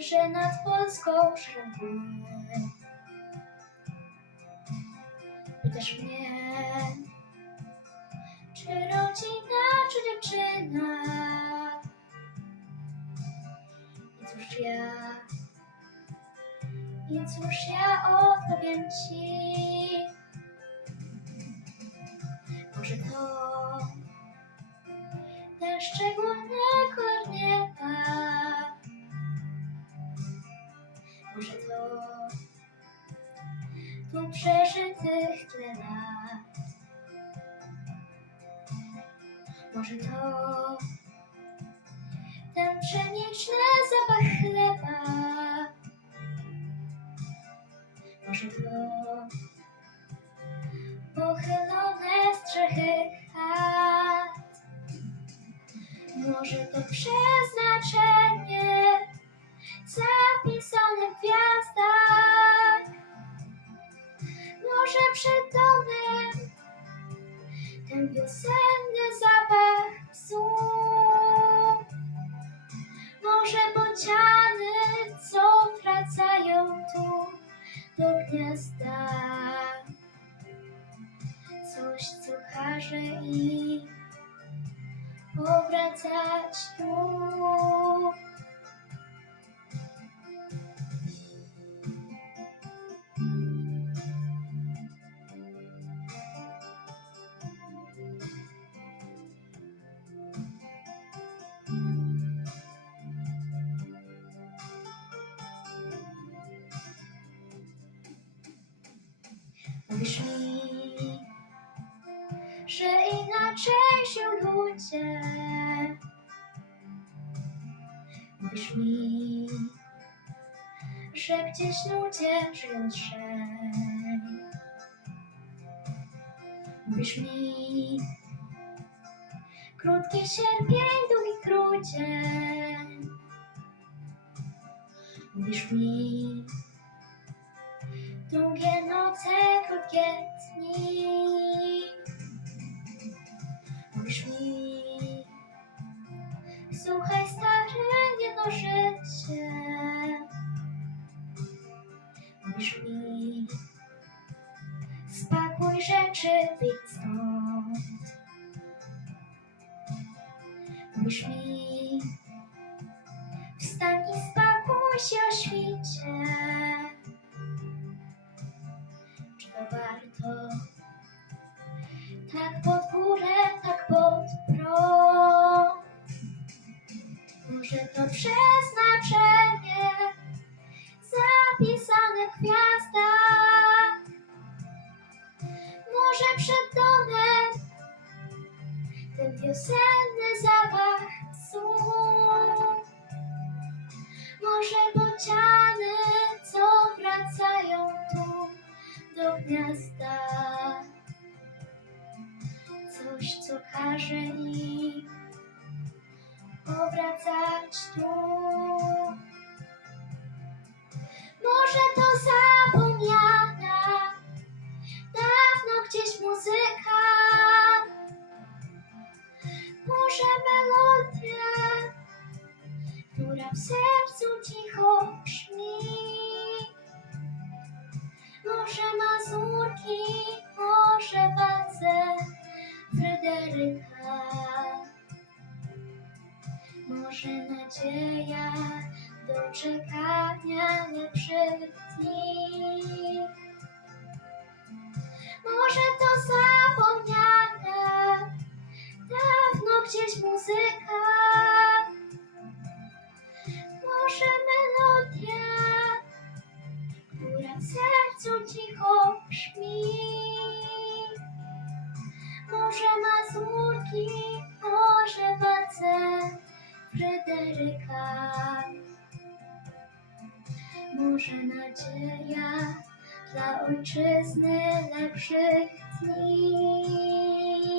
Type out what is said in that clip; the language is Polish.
że nad Polską szrabuje. Pytasz mnie, czy rodzina, czy dziewczyna? I cóż ja, i cóż ja odpowiem ci? Tu przeżytych tyle lat? Może to ten pszeniczny zapach chleba? Może to pochylone strzechy chat? Może to przeznaczenie przed domem ten wiosenny zapach psu? Może bociany, co wracają tu do gniazda? Coś, co każe im powracać tu. Mówisz mi, że inaczej się ludzie. Mówisz mi, że gdzieś ludzie żyją trzej. Mówisz mi, krótki sierpień, długi grudzień. Mówisz mi, Długie noce, dni. Mówisz mi, słuchaj stary, jedno życie. Mówisz mi, spakuj rzeczy, wyjdź Tak pod górę, tak pod prąd. Może to przeznaczenie zapisane w gwiazdach. Może przed domem ten wiosenny zapach. Może bociany, co wracają tu do gniazda. Coś, co każe im powracać tu. Może to zapomniana, dawno gdzieś muzyka. Może melodia, która w sercu cicho brzmi. Może mazurki, może walce Fryderyka. Może nadzieja do czekania lepszych dni. Może to zapomniana, dawno gdzieś muzyka. Może nadzieja dla ojczyzny lepszych dni.